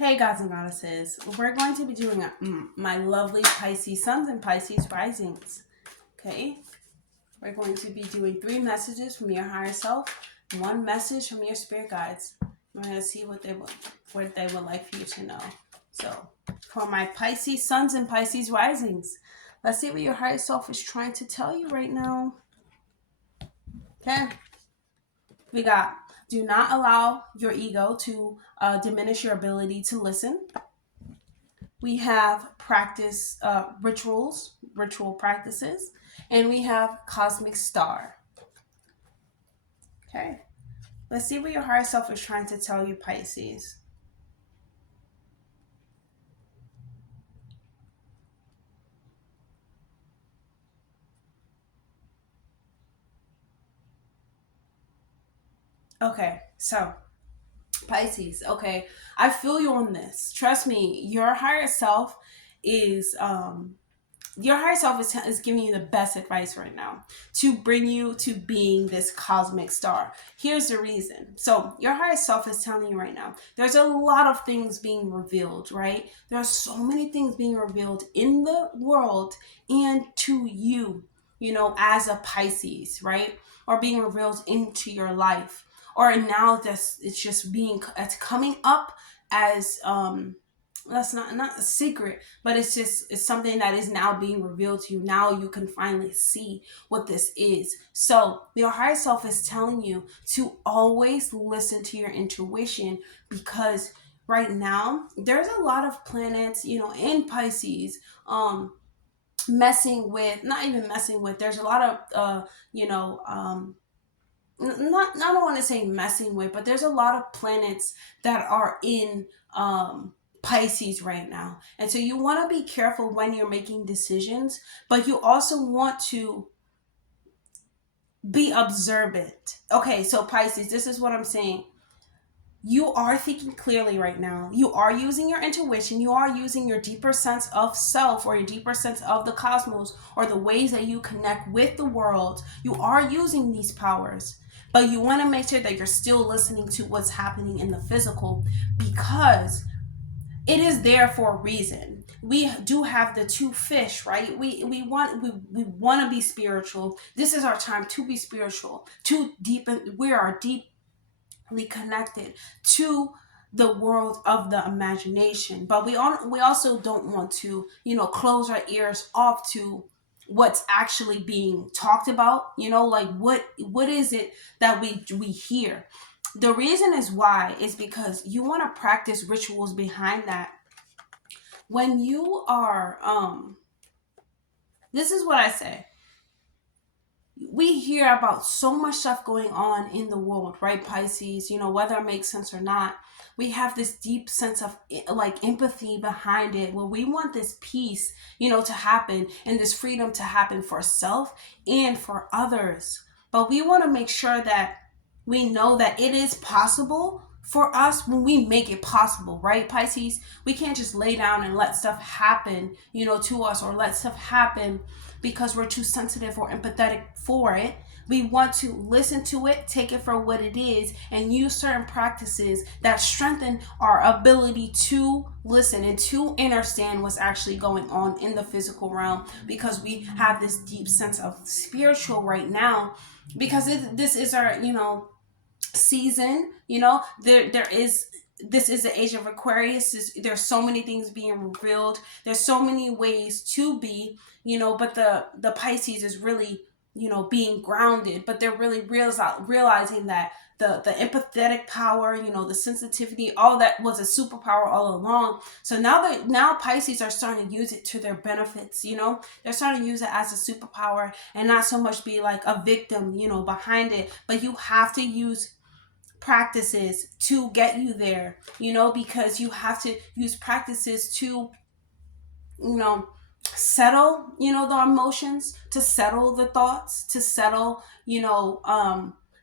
Hey gods and goddesses, we're going to be doing my lovely Pisces suns and Pisces risings. Okay, we're going to be doing 3 messages from your higher self, 1 message from your spirit guides. We're going to see what they would like for you to know. So, for my Pisces suns and Pisces risings, let's see what your higher self is trying to tell you right now. Okay, we got: do not allow your ego to diminish your ability to listen. We have ritual practices, and we have cosmic star. Okay, let's see what your higher self is trying to tell you, Pisces. Okay, so Pisces, okay, I feel you on this. Trust me, your higher self is is giving you the best advice right now to bring you to being this cosmic star. Here's the reason. So your higher self is telling you right now, there's a lot of things being revealed, right? There are so many things being revealed in the world and to you, as a Pisces, right? Or being revealed into your life. Or now it's coming up as that's not a secret, but it's something that is now being revealed to you. Now you can finally see what this is. So your higher self is telling you to always listen to your intuition, because right now there's a lot of planets, in Pisces, messing with, not even messing with, there's a lot of not I don't want to say messing with, but there's a lot of planets that are in Pisces right now. And so you want to be careful when you're making decisions, but you also want to be observant. Okay, so Pisces, this is what I'm saying. You are thinking clearly right now. You are using your intuition. You are using your deeper sense of self, or your deeper sense of the cosmos, or the ways that you connect with the world. You are using these powers, but you want to make sure that you're still listening to what's happening in the physical, because it is there for a reason. We do have the 2 fish, right? We want to be spiritual. This is our time to be spiritual, to deepen. We are deeply connected to the world of the imagination, but we also don't want to close our ears off to what's actually being talked about. Like what is it that we hear. The reason is why is because you want to practice rituals behind that. When you are this is what I say. We hear about so much stuff going on in the world, right, Pisces? Whether it makes sense or not, we have this deep sense of like empathy behind it, where we want this peace, to happen, and this freedom to happen for self and for others. But we want to make sure that we know that it is possible for us when we make it possible, right, Pisces? We can't just lay down and let stuff happen, to us, or let stuff happen because we're too sensitive or empathetic for it. We want to listen to it, take it for what it is, and use certain practices that strengthen our ability to listen and to understand what's actually going on in the physical realm, because we have this deep sense of spiritual right now, because this is our, season. This is the age of Aquarius. There's so many things being revealed. There's so many ways to be, but the Pisces is really, being grounded, but they're really realizing that the empathetic power, the sensitivity, all that was a superpower all along. So now Pisces are starting to use it to their benefits. They're starting to use it as a superpower, and not so much be like a victim, behind it. But you have to use practices to get you there, because you have to use practices to, settle, the emotions, to settle the thoughts, to settle,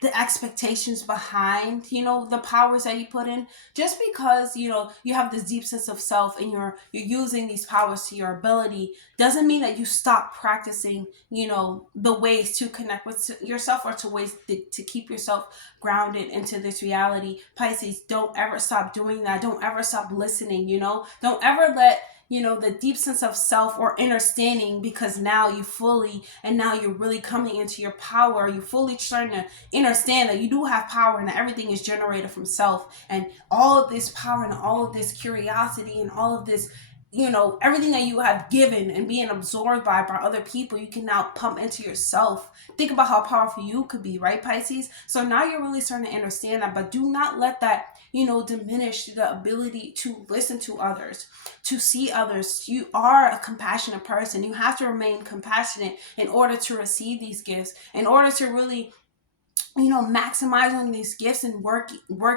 the expectations behind, the powers that you put in. Just because, you have this deep sense of self and you're using these powers to your ability, doesn't mean that you stop practicing, the ways to connect with yourself, or to ways to keep yourself grounded into this reality. Pisces, don't ever stop doing that. Don't ever stop listening, you know? Don't ever let, you know, the deep sense of self or understanding, because now you fully, and now you're really coming into your power. You're fully trying to understand that you do have power and that everything is generated from self. And all of this power and all of this curiosity and all of this, you know, everything that you have given and being absorbed by other people, you can now pump into yourself. Think about how powerful you could be, right, Pisces? So now you're really starting to understand that, but do not let that, you know, diminish the ability to listen to others, to see others. You are a compassionate person. You have to remain compassionate in order to receive these gifts, in order to really, you know, maximize on these gifts and work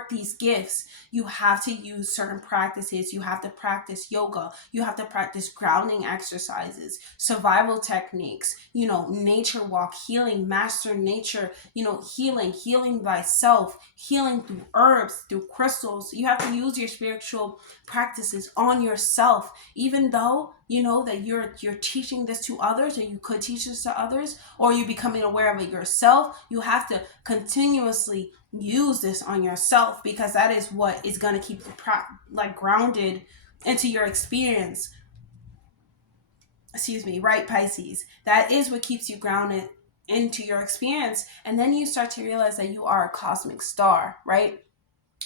these gifts. You have to use certain practices. You have to practice yoga. You have to practice grounding exercises, survival techniques, you know, nature walk, healing, master nature, you know, healing thyself, healing through herbs, through crystals. You have to use your spiritual practices on yourself, even though you know that you're teaching this to others, or you could teach this to others, or you're becoming aware of it yourself. You have to continuously use this on yourself, because that is what is going to keep you grounded into your experience. Excuse me, right, Pisces? That is what keeps you grounded into your experience. And then you start to realize that you are a cosmic star, right?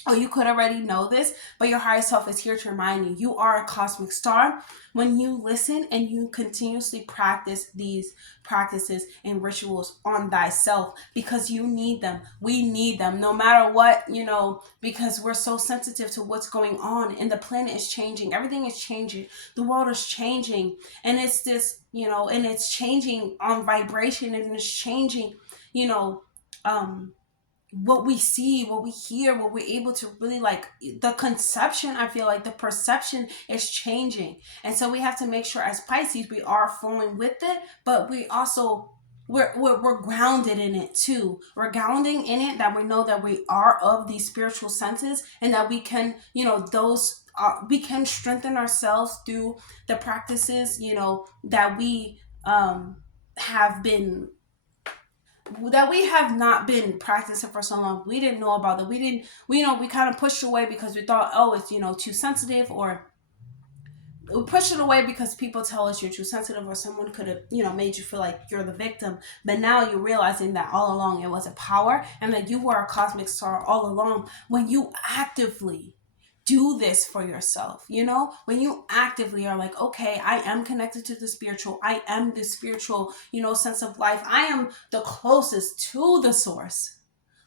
Oh, you could already know this, but your higher self is here to remind you, you are a cosmic star. When you listen and you continuously practice these practices and rituals on thyself, because you need them. We need them no matter what, you know, because we're so sensitive to what's going on, and the planet is changing. Everything is changing. The world is changing. And it's this, you know, and it's changing on vibration, and it's changing, you know, what we see, what we hear, what we're able to really the conception, I feel like the perception is changing. And so we have to make sure as Pisces, we are flowing with it, but we also, we're grounded in it too. We're grounding in it, that we know that we are of these spiritual senses, and that we can, you know, we can strengthen ourselves through the practices, you know, that we have not been practicing for so long. We didn't know about that. We kind of pushed away because we thought, oh, it's, you know, too sensitive, or we push it away because people tell us you're too sensitive, or someone could have, you know, made you feel like you're the victim. But now you're realizing that all along it was a power, and that you were a cosmic star all along. When you actively do this for yourself, you know, when you actively are like, okay, I am connected to the spiritual, I am the spiritual, you know, sense of life, I am the closest to the source,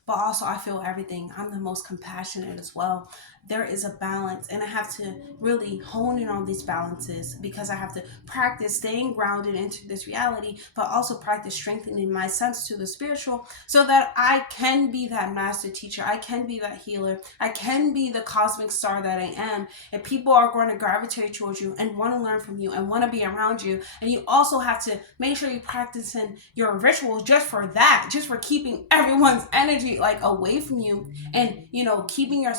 but also I feel everything. I'm the most compassionate as well. There is a balance, and I have to really hone in on these balances, because I have to practice staying grounded into this reality, but also practice strengthening my sense to the spiritual, so that I can be that master teacher, I can be that healer, I can be the cosmic star that I am, and people are going to gravitate towards you and want to learn from you and want to be around you. And you also have to make sure you practice in your rituals just for that, just for keeping everyone's energy away from you, and, you know, keeping your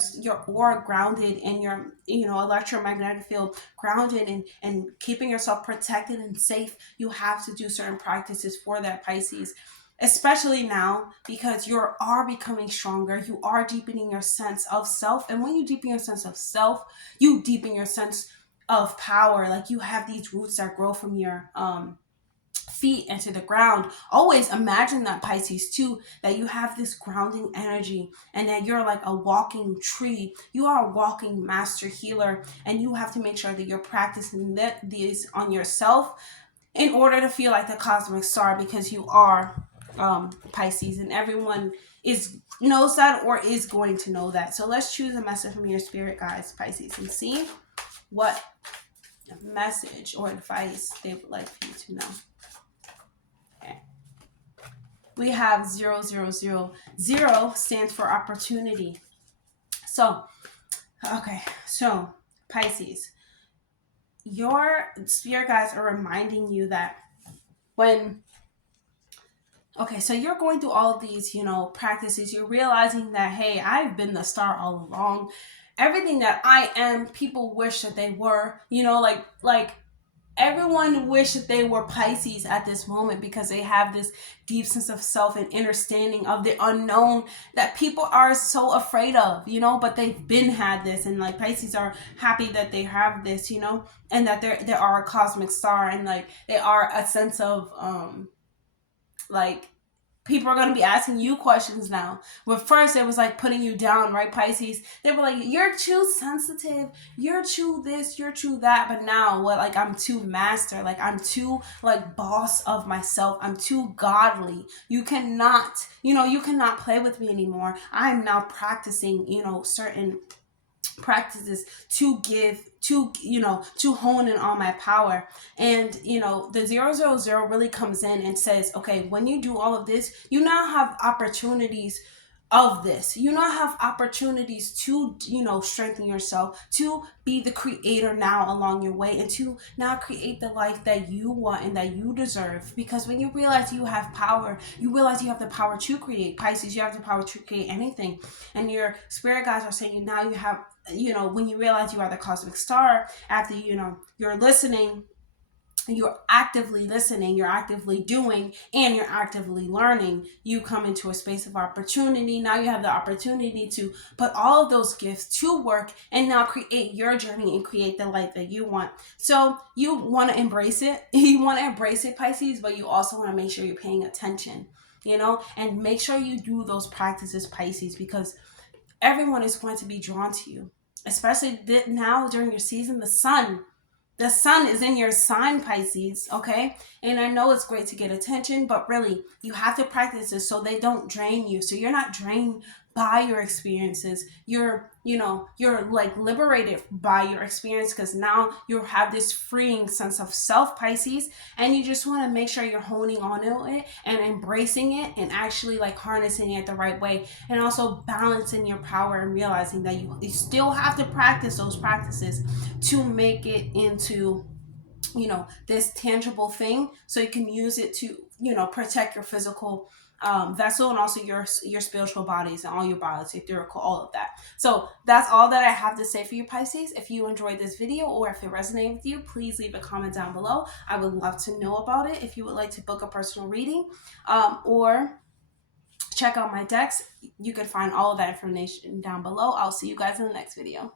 aura grounded, and your, you know, electromagnetic field grounded, and keeping yourself protected and safe. You have to do certain practices for that, Pisces, especially now, because you are becoming stronger. You are deepening your sense of self, and when you deepen your sense of self, you deepen your sense of power. Like, you have these roots that grow from your feet into the ground. Always imagine that, Pisces, too, that you have this grounding energy, and that you're like a walking tree. You are a walking master healer, and you have to make sure that you're practicing these on yourself in order to feel like the cosmic star, because you are Pisces, and everyone knows that, or is going to know that. So let's choose a message from your spirit guides, Pisces, and see what message or advice they would like for you to know. We have 0000 stands for opportunity. So, okay, so Pisces, your spirit guides are reminding you that so you're going through all of these, you know, practices. You're realizing that, hey, I've been the star all along. Everything that I am, people wish that they were, you know, like Everyone wish that they were Pisces at this moment, because they have this deep sense of self and understanding of the unknown that people are so afraid of, you know, but they've been had this, and like Pisces are happy that they have this, you know, and that they are a cosmic star, and like they are a sense of like people are going to be asking you questions now. But first, it was like putting you down, right, Pisces? They were like, you're too sensitive, you're too this, you're too that. But now, what? Like, I'm too master, like, I'm too, like, boss of myself, I'm too godly. You cannot, you cannot play with me anymore. I'm now practicing, certain practices to give to hone in on my power. And the 000 really comes in and says, okay, when you do all of this, you now have opportunities of this. You now have opportunities to strengthen yourself, to be the creator now along your way, and to now create the life that you want and that you deserve. Because when you realize you have power, you realize you have the power to create. Pisces, you have the power to create anything. And your spirit guides are saying now you have, when you realize you are the cosmic star, after you're listening, you're actively listening, you're actively doing, and you're actively learning, you come into a space of opportunity. Now you have the opportunity to put all of those gifts to work and now create your journey and create the life that you want. So you want to embrace it. You want to embrace it, Pisces, but you also want to make sure you're paying attention, and make sure you do those practices, Pisces, because everyone is going to be drawn to you, especially now during your season. The sun is in your sign, Pisces, okay? And I know it's great to get attention, but really, you have to practice this so they don't drain you. So you're not drained by your experiences. You're like liberated by your experience, because now you have this freeing sense of self, Pisces, and you just want to make sure you're honing on it and embracing it and actually like harnessing it the right way, and also balancing your power and realizing that you still have to practice those practices to make it into this tangible thing, so you can use it to protect your physical vessel, and also your spiritual bodies and all your bodies, etherical, all of that. So that's all that I have to say for you, Pisces. If you enjoyed this video or if it resonated with you, please leave a comment down below. I would love to know about it. If you would like to book a personal reading or check out my decks, you can find all of that information down below. I'll see you guys in the next video.